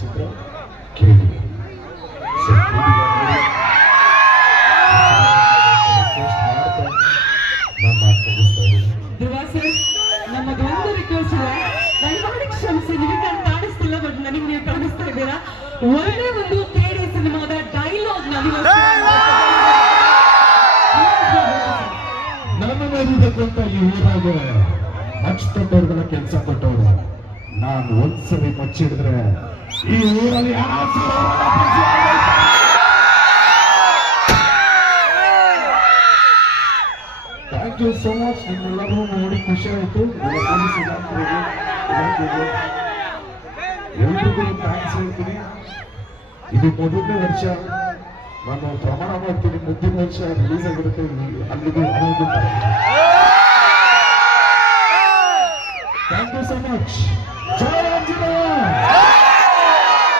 ಚಿತ್ರ ಕೇಳಿ. ನಮ್ಮದೊಂದು ರಿಕ್ವೆಸ್ಟ್ ಇದೆ, ದಯಮಾಡಿ ಕ್ಷಮಿಸಿ, ನಿಮಗೆ ಕಾಣಿಸ್ತಿಲ್ಲ, ಬಟ್ ನನಗೆ ನೀವು ಕಾಣಿಸ್ತಾ ಇದ್ದೀರಾ. ಒಳ್ಳೆ ಒಂದು ಕೇಳಿ ಸಿನಿಮಾದ ಡೈಲಾಗ್ ನನ್ನ ಮರಿಬೇಕಂತ ಈ ಊರಾಗ ಹಚ್ಚಿಟ್ಟವ್ರಿಗೆಲ್ಲ ಕೆಲಸ ಕೊಟ್ಟವ್ರು. ನಾನು ಒಂದ್ಸರಿ ಮಚ್ಚಿಡಿದ್ರೆ ಈ ಊರಲ್ಲಿ ಥ್ಯಾಂಕ್ ಯು ಸೋ ಮಚ್. ನಿಮ್ಮೆಲ್ಲರೂ ನೋಡಿ ಖುಷಿ ಆಯಿತು. ಎಲ್ರಿಗೂ ಥ್ಯಾಂಕ್ಸ್ ಹೇಳ್ತೀನಿ. ಇದು ಮೊದಲನೇ ವರ್ಷ, ನಾನು ಪ್ರಮಾಣ ಮಾಡ್ತೀನಿ ಮುಂದಿನ ವರ್ಷ ರಿಲೀಸ್ ಆಗಿರುತ್ತೆ. ಅಲ್ಲಿಗೂ ಥ್ಯಾಂಕ್ ಯು ಸೋ ಮಚ್.